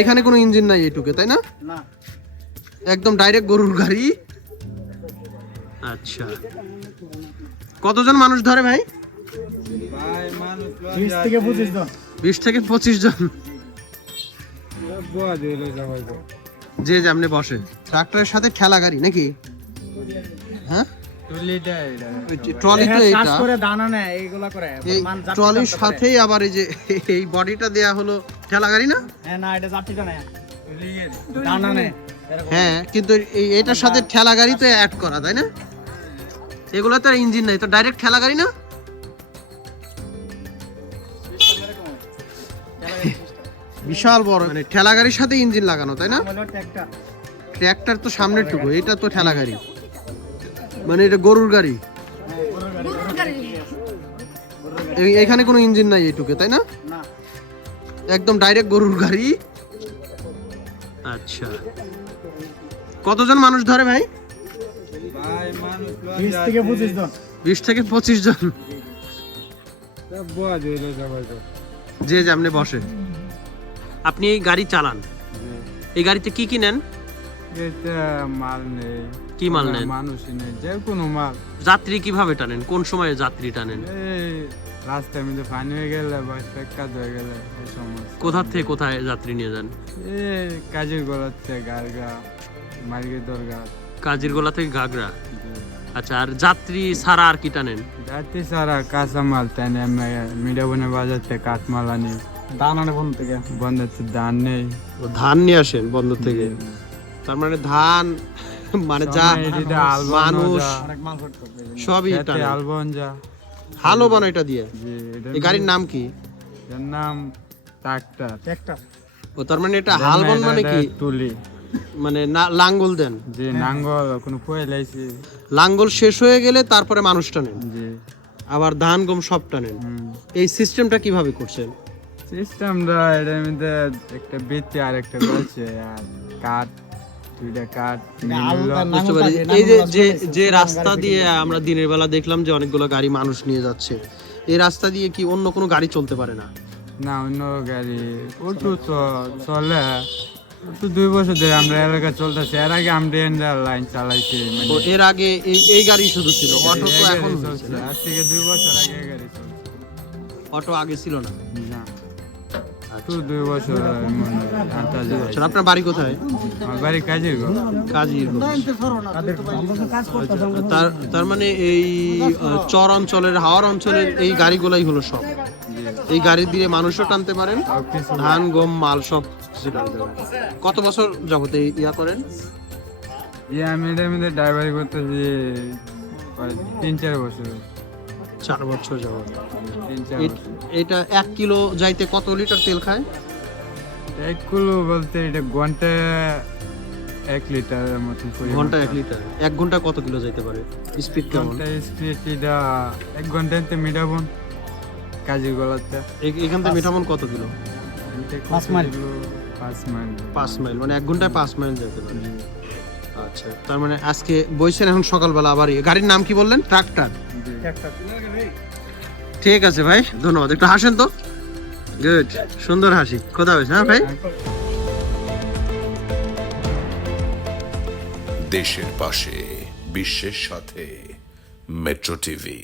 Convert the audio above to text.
এখানে কোনো ইঞ্জিন নাই এইটুকে, তাই না? না, একদম ডাইরেক্ট গরুর গাড়ি। আচ্ছা, কতজন মানুষ ধরে ভাই? 20 থেকে 25 জন। 20 থেকে 25 জন যে যেমনি বসে। ট্রাক্টরের সাথে ঠেলা গাড়ি নাকি? হ্যাঁ, ট্রলি তো চাষ এইটা। করে দানা নেয়, এইগুলা করে এই যাত্রী ট্রলির টানতে পারে। সাথেই আবার এই যে এই বডিটা দেয়া হলো ঠেলা গাড়ি না? হ্যাঁ, না এটা যাত্রীটা নেয়, দানা নেয়। হ্যাঁ, কিন্তু এটার সাথে ঠেলা গাড়ি তো অ্যাড করা, তাই না? এগুলো তো ইঞ্জিন নাই, তো ডাইরেক্ট ঠেলা গাড়ি না? বিশাল বড়, মানে ঠেলা গাড়ির সাথে ইঞ্জিন লাগানো, তাই না? ট্র্যাক্টর তো সামনের টুকু, এটা তো ঠেলা গাড়ি, মানে এটা গরুর গাড়ি। এখানে কোনো ইঞ্জিন নাই এইটুকে, তাই না? না, একদম ডাইরেক্ট গরুর গাড়ি। আচ্ছা, কতজন মানুষ ধরে ভাই? 20 থেকে 25 জন। 20 থেকে 25 জন যে যেমনি বসে। আপনি এই গাড়ি চালান, এই গাড়িতে কি কি নেন? মাল নেই, কি মাল নেন? মানুষই নেই, যে কোনো মাল। যাত্রী কিভাবে টানেন? কোন সময়ে যাত্রী টানেন? এই রাস্তার মধ্যে পানি হয়ে গেলে বা কাজ হয়ে গেলে এই সমস্যা। কোথা থেকে কোথায় যাত্রী নিয়ে যান? এই কাজের গলাচ্ছে গাড়গা, মার্গের দরগা। কাজির গোলা থেকে ঘাগরা। আচ্ছা, আর যাত্রী ছাড়া আর কি টানেন? যাতে সারা কাঁচা মাল তাই না, মিডা বনে বাজার থেকে কাঠমাল আনি, দানা নেয় বন্ধ থেকে। বন্ধের ধান নেই। ও, ধান নিয়ে আসেন বন্দর থেকে? তার মানে ধান, মানে যা মানুষ অনেক মাল করতে হবে। সবই টানে। আলবন যা হালও বানো এটা দিয়ে। জি, এই গাড়ির নাম কি? এর নাম ট্রাক্টর। একটা ও, তার মানে এটা হালবন মানে কি? তুলি, মানে না লাঙ্গল দেন? যে নাঙ্গল কোনো ফুয়েলাইছি। লাঙ্গল শেষ হয়ে গেলে তারপরে মানুষ টানেন, জি, আবার ধান গম সব টানেন। এই সিস্টেমটা কিভাবে করছেন? সিস্টেমটা এটার মধ্যে একটা বেতে আর একটা রয়েছে, আর কাঠ, দুইটা কাঠ মিললো। বুঝতে পারি। এই যে যে যে রাস্তা দিয়ে আমরা দিনের বেলা দেখলাম যে অনেকগুলো গাড়ি মানুষ নিয়ে যাচ্ছে, এই রাস্তা দিয়ে কি অন্য কোনো গাড়ি চলতে পারে না? না, অন্য গাড়ি ওটু তো চলে। তো 2 বছর ধরে আমরা এলাকা চলতেছে, এর আগে আমরা লাইন চালাইছি। তো এর আগে এই গাড়ি শুধু ছিল, অটো তো এখন হয়েছে চলছে, না? আজ থেকে 2 বছর আগে এই গাড়ি চলছে। অটো আগে ছিল না? না, তো 2 বছর আচ্ছা, আপনার বাড়ি কোথায়? আমার বাড়ি কাজের ঘর। কাজীরগঞ্জ। তার মানে এই চর অঞ্চলের, হাওর অঞ্চলের এই গাড়িগুলাই হলো সব। এই গাড়ি দিয়ে মানুষও টানতে পারেন, ধান গম মাল সব কিছু টানতে পারেন। কত বছর যাবত এই ইয়া করেন? আমি এটার মধ্যে ড্রাইভারি করতেছি 3-4 বছর। 4 বছর যাবত। 3-4 বছর। এটা 1 কিলো যাইতে কত লিটার তেল খায়? 1 কিলো বলতে এটা ঘন্টায় 1 লিটারের মতো। ঘন্টা 1 লিটার। 1 ঘন্টা কত কিলো যাইতে পারে? স্পিড কেমন? ঘন্টায় স্পিড এটা 1 ঘন্টায় মিটাবন কাজের গলাতে। এখান থেকে মিঠামন কত কিলো? 5 মাইল। 5 মাইল। 5 মাইল, মানে 1 ঘন্টায় 5 মাইল যেতে পারে। আচ্ছা, তার মানে আজকে বইছেন এখন সকালবেলা আবার গাড়ির নাম কি বললেন? ট্রাক্টর। ঠিক আছে ভাই, ধন্যবাদ। একটু হাসেন তো। গুড, সুন্দর হাসি। খোদা হাফেজ। হ্যাঁ ভাই। দেশের পাশে, বিশ্বের সাথে, মেট্রো টিভি।